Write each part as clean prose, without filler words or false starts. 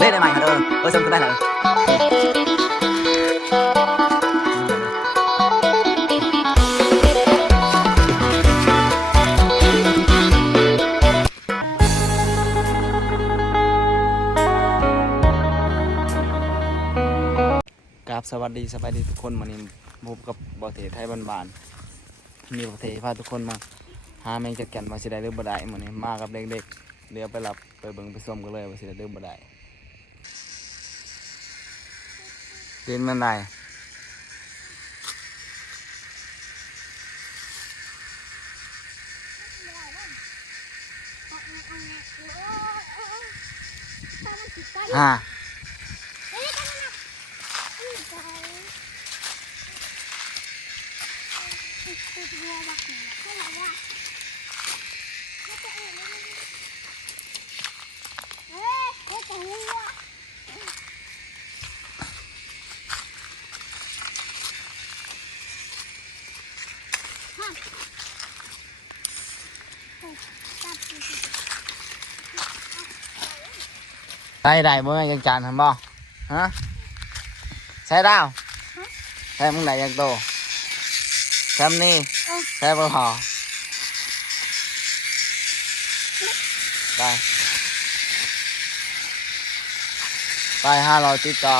เล่นได้ไหมเซิร์ฟขึ้นได้เลยครับสวัสดีทุกคนวันนี้พบกับบอเทไทยบ้านๆมีบอเทพาทุกคนมาหาแมงจัดกันว่าสิได้หรือบ่ได้มื้อนี้มากับเด็กๆเดี๋ยวไปรับไปเบิ่งไปชมกันเลยว่าสิได้หรือบ่ได้กินมันได้ฮะได้บ่ยังจานทันบ่ฮะใช่ดาวใช่มึงไหนยังโตแซมนี่ใช่บ่พอไป500ติดต่อ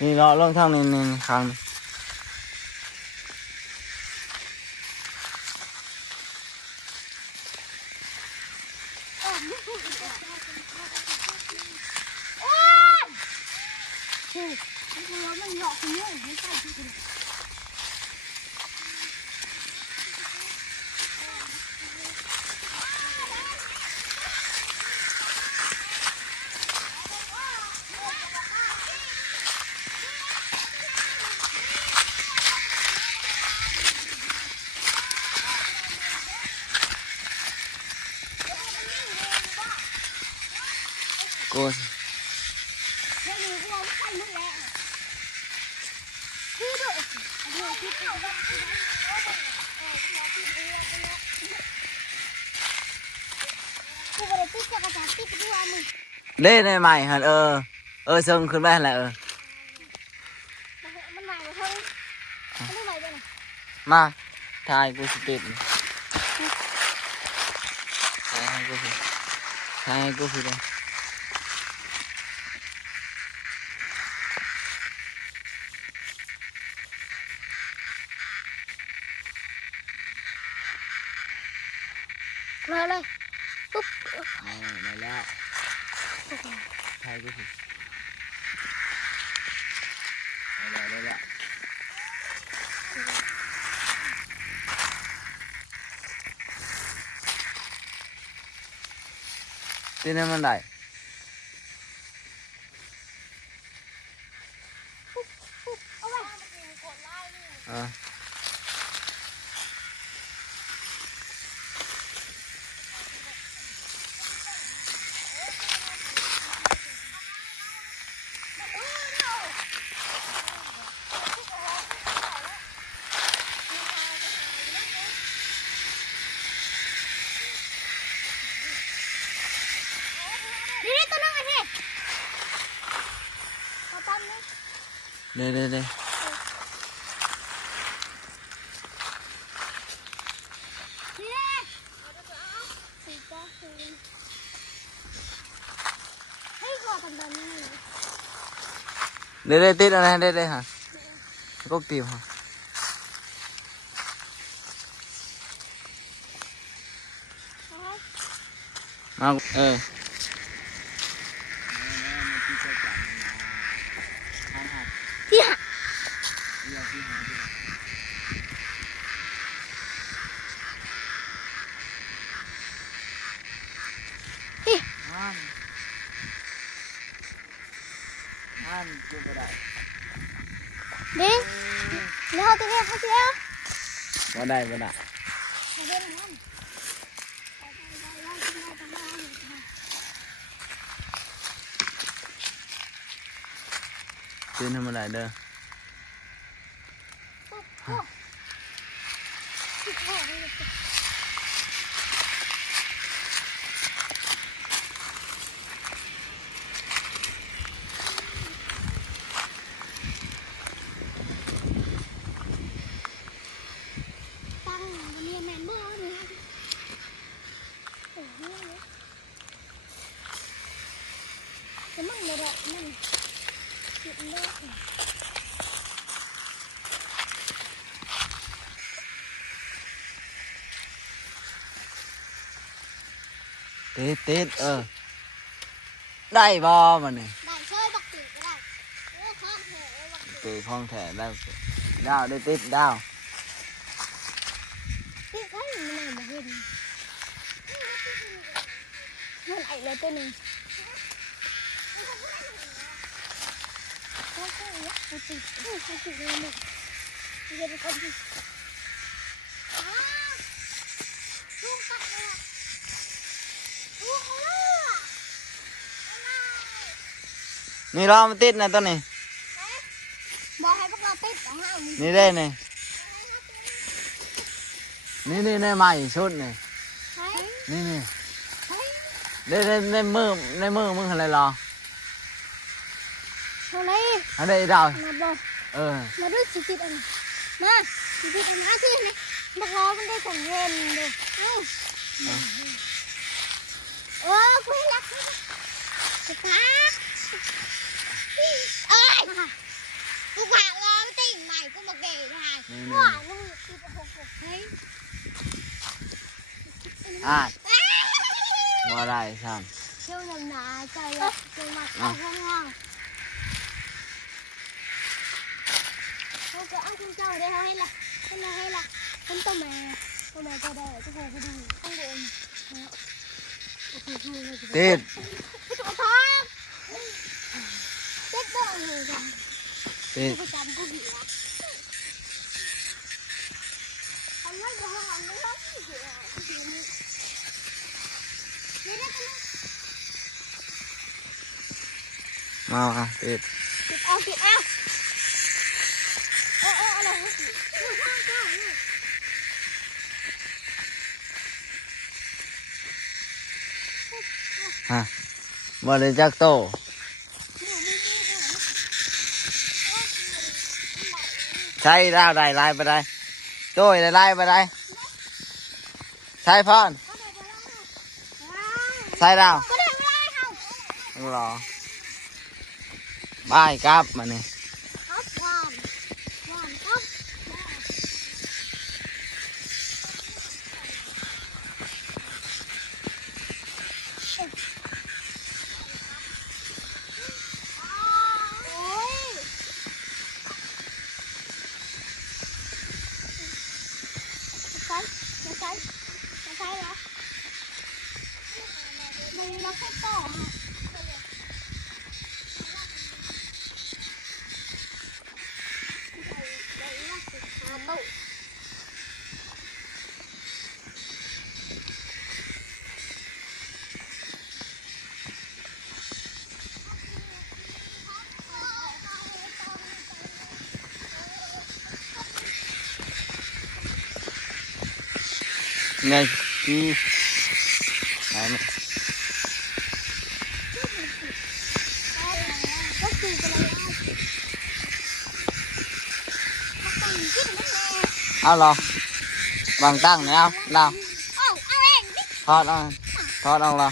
นี่เราลงทางนี้ครั้งกูเล่นได้ไหมฮะเซิงขึ้นไปแหละมาถ่ายกูสติดถ่ายให้กูเลยมาเลยปุ๊บมาแล้วถ่ายกูสิได้แล้วที่นี่มันได้เด้ติดอะไรเด้ฮะก็ติวฮะมาที่หะกูก็ได้ ดิแล้วตัวนี้เขาเสียบ่ได้ตื่นทำอะไรเด้อ ตั้งเรียนแมนเบอร์เลยจะมั่งเลยละนั่นจุดเลิก ติดได้บ่มันนี่ ได้ช่วยบักตีก็ได้ข้างแถวบักตี ตีคล้องแถได้ดาวได้ติดดาว ที่เขาอยู่ในมาเห็นมันไอ้เลยตัวนึงเขาก็อยากติดเขาติดเลยมึงเดี๋ยวไปคนที่ลูกกัดเลยลูกเขาเลย นี่รอมันติดนะตัวนี้ บอกให้พวกเราติดของเรามึง นี่ได้นี่ในใหม่ชุดนี่ เฮ้ย นี่ เฮ้ย ในมือมึงอะไรรอ เท่าไร อะไรดาว มาบอก มาดูสิติดอันมาสิติดอันมาสิไหนบักล้อมันได้ของเงินเลยกูให้รักสตาร์กูผ่านล้อไม่ติดใหม่กูมาเกยได้ว้ามึงติดหกเฮ้ย ว่าได้ซ้ เที่ยวนำหนาใจละจะมาเข้าห้องเขาจะเอาคุณเจ้าได้เขาให้ละคุณตัวแม่ก็ได้ทุกคนก็ดูข้างบน ำติด ตัวท้องเจ็บตัวเลยจ้ะ ติด กูจำกูผิดละทำนั่นก็ห้องไม่ต้องผิดอ่ะไม่ได้กัน มาติด ติดเอาอะไรกูข้างก็บ่ได้จักโตใช้ดาวได้ลายไปได้โต้ยได้ลายไปได้ใช้พอนใช้ดาว ก็ได้ไม่ได้เขา รอบายกลับมานี่ ครับหวานครับโอ้ยใช่เหรอมันเราแค่ต่อค่ะตู้ไงที่ไหนมัน ก็คือจะมาตั้งขึ้นนั่นเอง เอาเหรอวางตั้งเนี่ยเอาเรา เอาเองดิ ทอดเอาเหรอ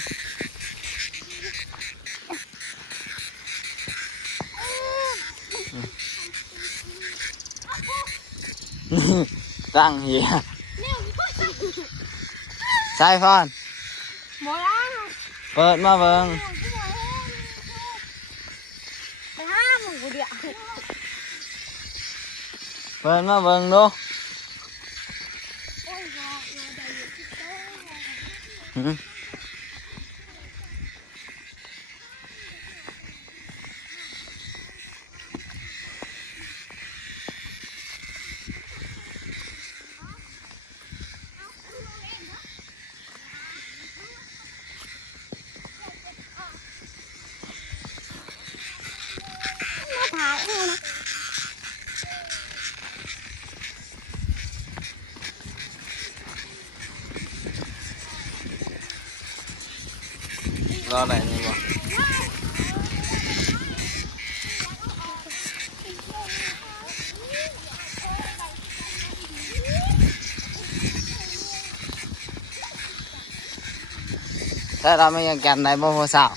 ตั้งเหี้ย เนี่ย ใช่พอน หมดแล้ว เปิดมาเบิ่ง ไปห้าหมูเดียว เปิดมาเบิ่งดู โอ้ยรอได้อยู่ที่โต๊ะ หือ ก็อะไรนี่บ่ถ้าเราไม่ยังแกนไหนบ่พอสาว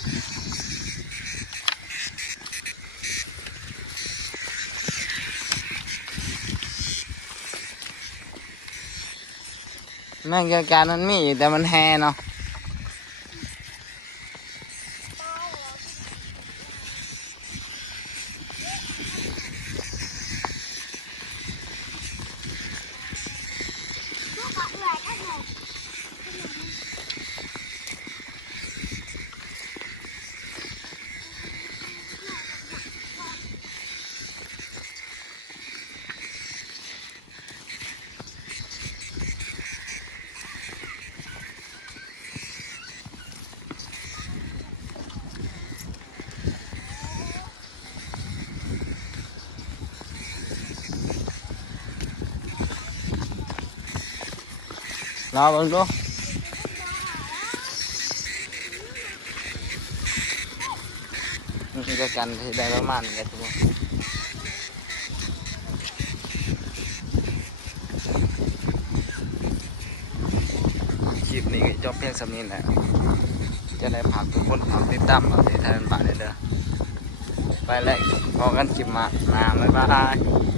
แม่งแกนมันมีอยู่แต่มันแห่เนาะรอเบิ่งดูมันจะกันที่ได้ประมาณนี้ทุกคนคลิปนี้ก็จบเพียงสำนี้แหละจะได้พักทุกคนพักติดตามเอาที่ไทยเป็นป่าเด้อไปแล้วพอกันคลิปมาบ๊ายบาย